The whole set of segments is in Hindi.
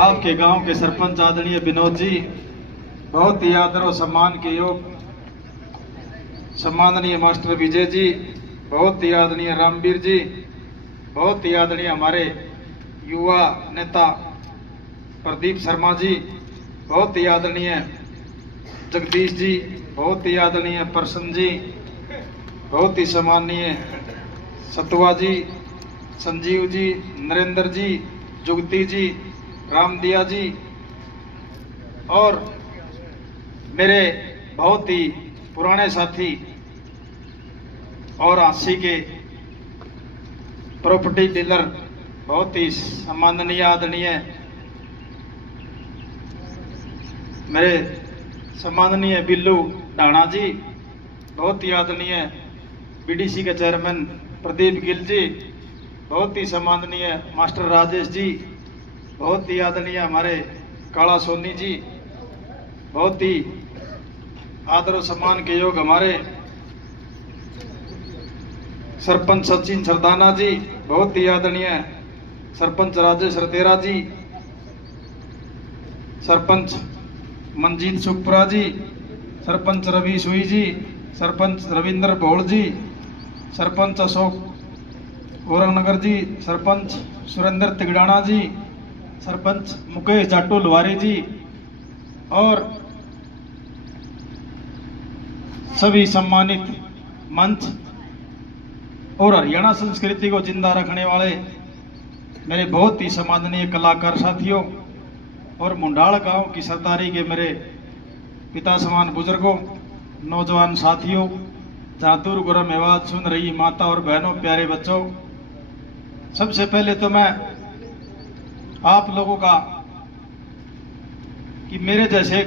आपके गांव के सरपंच आदरणीय विनोद जी, बहुत ही आदर और सम्मान के योग सम्माननीय मास्टर विजय जी, बहुत ही आदरणीय रामवीर जी, बहुत ही आदरणीय हमारे युवा नेता प्रदीप शर्मा जी, बहुत ही आदरणीय जगदीश जी, बहुत ही आदरणीय प्रसन्न जी, बहुत ही सम्माननीय सतुआ जी, संजीव जी, नरेंद्र जी, जुगती जी, रामदिया जी और मेरे बहुत ही पुराने साथी और आसी के प्रॉपर्टी डीलर, बहुत ही सम्माननीय आदरणीय मेरे सम्माननीय बिल्लू ढाणा जी, बहुत ही आदरणीय बीडीसी के चेयरमैन प्रदीप गिल जी, बहुत ही सम्माननीय मास्टर राजेश जी, बहुत ही आदरणीय हमारे काला सोनी जी, बहुत ही आदर और सम्मान के योग हमारे सरपंच सचिन सरदाना जी, बहुत ही आदरणीय सरपंच राजेश रतेरा जी, सरपंच मंजीत सुखपुरा जी, सरपंच रवि सुई जी, सरपंच रविंद्र भोल जी, सरपंच अशोक औरंगनगर जी, सरपंच सुरेंद्र तिगड़ाना जी, सरपंच मुकेश जाटू लुवारी जी और सभी सम्मानित मंच और हरियाणा संस्कृति को जिंदा रखने वाले मेरे बहुत ही सम्माननीय कलाकार साथियों और मुंडाल गांव की सरदारी के मेरे पिता समान बुजुर्गों, नौजवान साथियों, जहां दूर गुरम आवाज सुन रही माता और बहनों, प्यारे बच्चों, सबसे पहले तो मैं आप लोगों का कि मेरे जैसे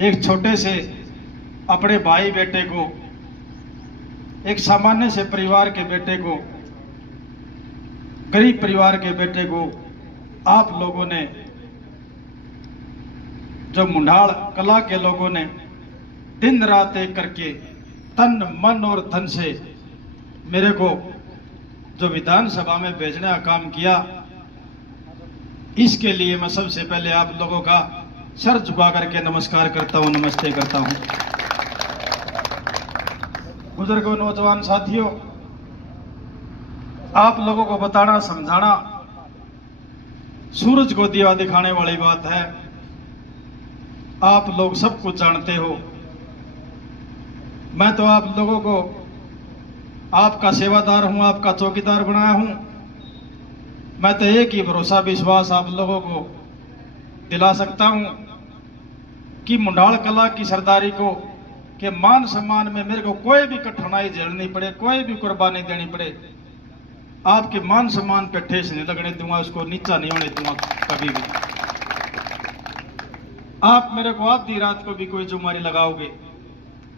एक छोटे से अपने भाई बेटे को, एक सामान्य से परिवार के बेटे को, गरीब परिवार के बेटे को आप लोगों ने, जो मुंडाल कला के लोगों ने दिन रात एक करके तन मन और धन से मेरे को जो विधानसभा में भेजने का काम किया, इसके लिए मैं सबसे पहले आप लोगों का सर झुका करके नमस्कार करता हूं, नमस्ते करता हूं। बुजुर्गों, नौजवान साथियों, आप लोगों को बताना समझाना सूरज को दिया दिखाने वाली बात है। आप लोग सब कुछ जानते हो। मैं तो आप लोगों को आपका सेवादार हूं, आपका चौकीदार बनाया हूं। मैं तो एक ही भरोसा विश्वास आप लोगों को दिला सकता हूं कि मुंडाल कला की सरदारी को के मान सम्मान में मेरे को कोई भी कठिनाई झेलनी पड़े, कोई भी कुर्बानी देनी पड़े, आपके मान सम्मान पे ठेस नहीं लगने दूंगा, उसको नीचा नहीं होने दूंगा कभी भी। आप मेरे को आधी रात को भी कोई जुम्मेवारी लगाओगे,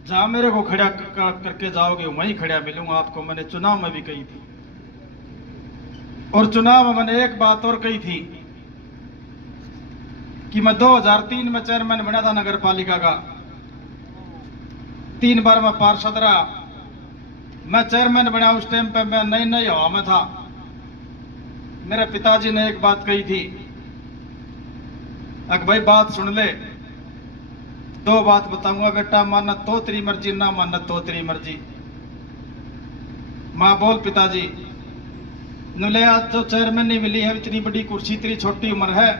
जहां मेरे को खड़ा करके जाओगे वहीं खड़ा मिलूंगा आपको। मैंने चुनाव में भी कही थी और चुनाव में मैंने एक बात और कही थी कि मैं 2003 में चेयरमैन बना था नगर पालिका का, 3 बार मैं पार्षद रहा। मैं चेयरमैन बना उस टाइम पे मैं नई नई हवा में था। मेरे पिताजी ने एक बात कही थी, अगर भाई बात सुन ले, 2 बात बताऊंगा बेटा, मानना तो तेरी मर्जी, ना मानना तो तेरी मर्जी। मां बोल पिताजी, नले आज तो चेयरमैन नहीं मिली है, इतनी बड़ी कुर्सी, तेरी छोटी उम्र है,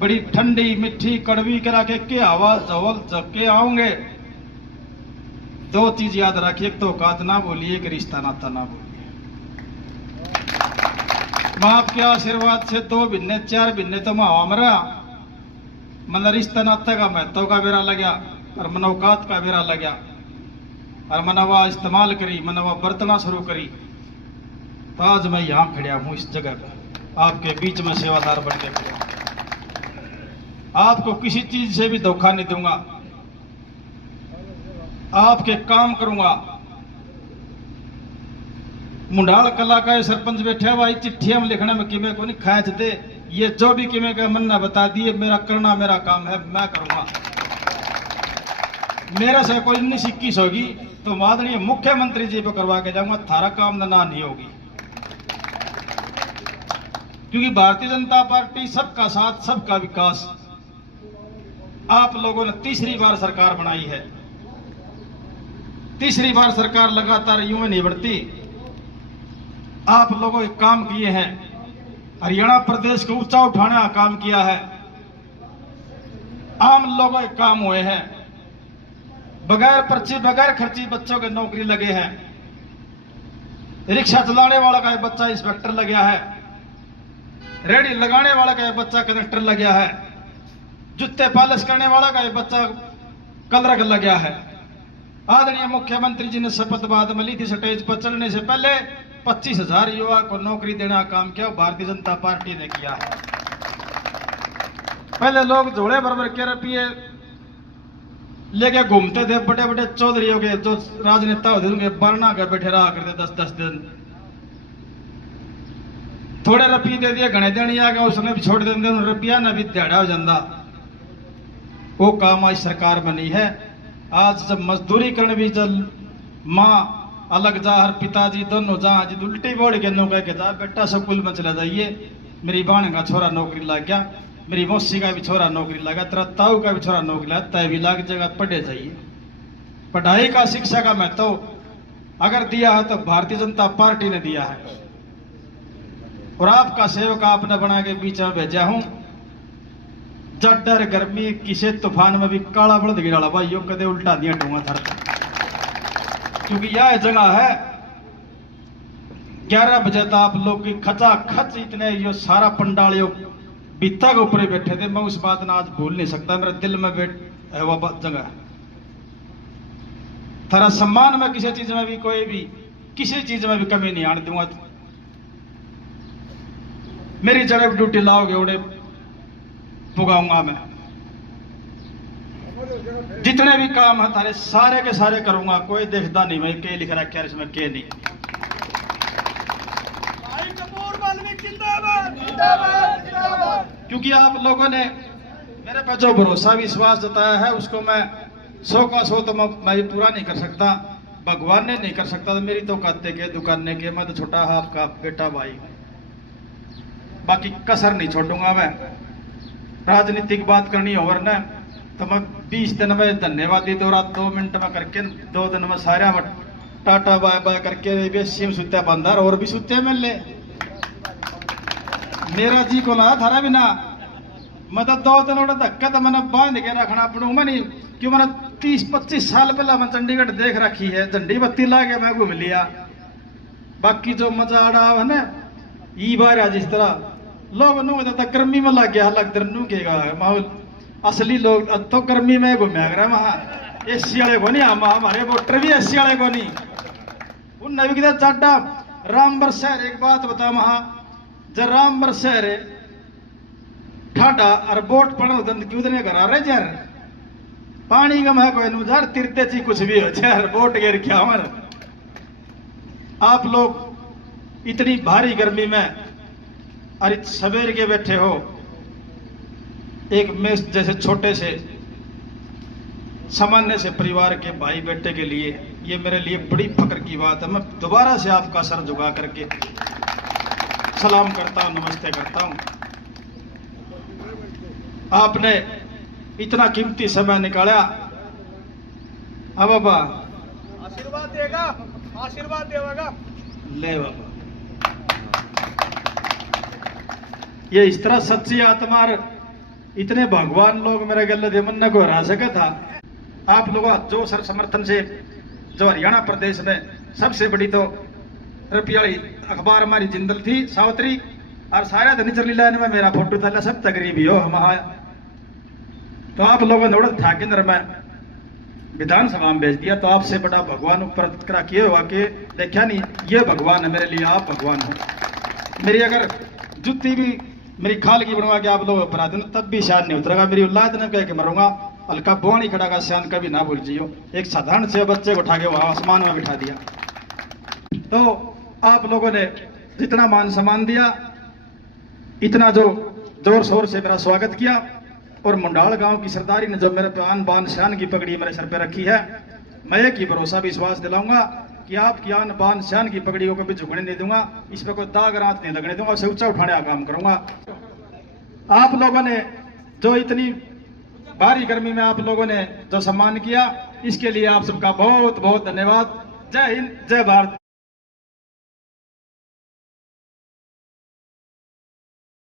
बड़ी ठंडी मिठी कड़वी करा के आवाज जवल जबके आओगे। 2 चीज याद रखिए, एक तो औकात ना बोलिए, एक रिश्ता नाता ना बोलिए। मैं आपके आशीर्वाद से 2 महीने 4 महीने तो मैं हवा में रहा, मतलब रिश्ता नाता का महत्व का बेरा लग गया और मन औकात का बेरा लग गया और मनवा इस्तेमाल करी, मनवा बरतना शुरू करी, तो आज मैं यहां खड़ा हूं इस जगह पर आपके बीच में सेवादार बन के खड़ा। आपको किसी चीज से भी धोखा नहीं दूंगा, आपके काम करूंगा। मुंडाल कला का सरपंच बैठा हुआ चिट्ठियां में लिखने में किमें को नहीं खांच दे, ये जो भी किमें का मन ना बता दिए, मेरा करना मेरा काम है, मैं करूंगा। मेरे से कोई 19-21 होगी तो माननीय मुख्यमंत्री जी को करवा के जाऊंगा, थारा काम ना नहीं होगी। क्योंकि भारतीय जनता पार्टी सबका साथ सबका विकास, आप लोगों ने तीसरी बार सरकार बनाई है। तीसरी बार सरकार लगातार यूं ही नहीं बढ़ती। आप लोगों ने काम किए हैं, हरियाणा प्रदेश को ऊंचा उठाने का काम किया है, आम लोगों के काम हुए हैं, बगैर पर्ची बगैर खर्ची बच्चों के नौकरी लगे हैं, रिक्शा चलाने वाला का बच्चा इंस्पेक्टर लग गया है, रेडी लगाने वाला का बच्चा कंडक्टर लग गया है, जूते पॉलिश करने वाला का बच्चा कलरक लग गया है। आदरणीय मुख्यमंत्री जी ने शपथ बाद में ली थी, स्टेज पर चलने से पहले 25,000 युवा को नौकरी देने का काम किया, भारतीय जनता पार्टी ने किया है। पहले लोग झोले भर के रुपये लेके घूमते थे, बड़े बड़े चौधरियों के जो राजनेता होते उनके बरना के बैठे रहा करते 10-10 दिन। थोड़े रुपये दे दिए, घने देने आ गया, उसने भी छोड़ देंगे, रुपया ना भी दिहाड़ा हो जाता। वो काम आज सरकार में नहीं है। आज जब मजदूरी करने भी जल माँ अलग जा, हर पिताजी दोनों जा, आज उल्टी बोल के नो कह के जा बेटा स्कूल में चला जाइए, मेरी बहन का छोरा नौकरी लग गया, मेरी मौसी का भी छोरा नौकरी लगा, तेरा ताऊ का भी छोरा नौकरी लगा, तय भी लाग जगह पढ़े जाइए। पढ़ाई का शिक्षा का महत्व अगर दिया है तो भारतीय जनता पार्टी ने दिया है, और आपका सेवक आपने बना के बीच में भेजा हूं। जडर गर्मी किसी तूफान में भी काला बड़द गिरा भाई यो कदे उल्टा दिया ढूंगा थर, क्योंकि यह जगह है 11 बजे तक आप लोग की खचा खच इतने यो सारा पंडाल यो बीता के ऊपर बैठे थे। मैं उस बात ना आज भूल नहीं सकता, मेरे दिल में बैठ है वह जगह। थारा सम्मान में किसी चीज में भी कोई भी किसी चीज में भी कमी नहीं आने दूंगा। मेरी जगह ड्यूटी लाओगे उड़े पुगाऊंगा मैं, जितने भी काम है थारे सारे के सारे करूंगा, कोई देखता नहीं मैं के लिख रखा है इसमें के नहीं। क्योंकि आप लोगों ने मेरे पे जो भरोसा विश्वास जताया है उसको मैं 100 का 100 तो मैं भी पूरा नहीं कर सकता, भगवान ने नहीं कर सकता, तो मेरी तो कहते के दुकान के मैं तो छोटा है आपका बेटा भाई, बाकी कसर नहीं छोड़ूंगा मैं। राजनीतिक बात करनी हो वरना तो मैं 20 दिन में धन्यवादी दौरा 2 मिनट में करके 2 दिन में सारा टाटा बाय बाय करके सीम सुत्या बंदर और भी सुत्या मिल ले मेरा जी को ला थारा भी ना मतलब 2 दिन उड़ा धक्का तो मैंने बांध के रखना पड़ूंगा नहीं, क्यों मैंने 30-25 साल पहले मैं चंडीगढ़ देख रखी है, झंडी बत्ती ला के मैं घूम लिया। बाकी जो मजा आड़ा है ना ई बार है जिस तरह लोग नू गर्मी में लग गया लग नू के माहौल असली लोग तो गर्मी में घूमया कर वहां एसी वाले को नहीं, हमारे वोटर भी एसी वाले को नहीं। उनने भी किया चाटा रामबर शहर, एक बात बता वहां जब रामबर शहर ठाडा और बोट पड़ा क्यों घर आ रहे यार पानी का मैं कोई नुजार तिरते ची कुछ भी हो यार बोट गिर क्या हमार। आप लोग इतनी भारी गर्मी में अरे सवेर के बैठे हो, एक मेष जैसे छोटे से सामान्य से परिवार के भाई बेटे के लिए ये मेरे लिए बड़ी फक्र की बात है। मैं दोबारा से आपका सर झुका करके सलाम करता हूं, नमस्ते करता हूं। आपने इतना कीमती समय निकाला। अब बाबा आशीर्वाद देगा, आशीर्वाद देगा ले बाबा, ये इस तरह सच्ची आत्मा इतने भगवान लोग मेरे गले दे मन को हरा सका था। आप लोगों जो सर समर्थन से जो हरियाणा प्रदेश में सबसे बड़ी तो रुपयाली अखबार हमारी जिंदल थी सावित्री, और सारा धनीचर लाइन में मेरा फोटो था, सब तकरीबी हो हम। तो आप लोगों ने उड़द ठाकेंद्र में विधानसभा में भेज दिया, तो आपसे बड़ा भगवान ऊपर किए हुआ कि देखा नहीं ये भगवान है मेरे लिए, आप भगवान हो। मेरी अगर जुत्ती भी मेरी खाल की बनवा के आप लोग अपराध तब भी शान नहीं उतरेगा, मेरी औलाद ने कह के मरूंगा, हल्का बोन ही खड़ा का शान कभी ना भूल जियो। एक साधारण से बच्चे को उठा के वहां आसमान में बिठा दिया। तो आप लोगों ने जितना मान सम्मान दिया, इतना जो जोर शोर से मेरा स्वागत किया, और मुंडाल गांव की सरदारी ने जो मेरे पे आन बान शान की पगड़ी मेरे सर पे रखी है, मैं एक ही भरोसा विश्वास दिलाऊंगा कि आपकी आन बान शान की पगड़ी को कभी झुकने नहीं दूंगा, इस पर कोई दाग रात नहीं लगने दूंगा, उसे ऊंचा उठाने का काम करूंगा। आप लोगों ने जो इतनी भारी गर्मी में आप लोगों ने जो सम्मान किया, इसके लिए आप सबका बहुत बहुत धन्यवाद। जय हिंद, जय भारत।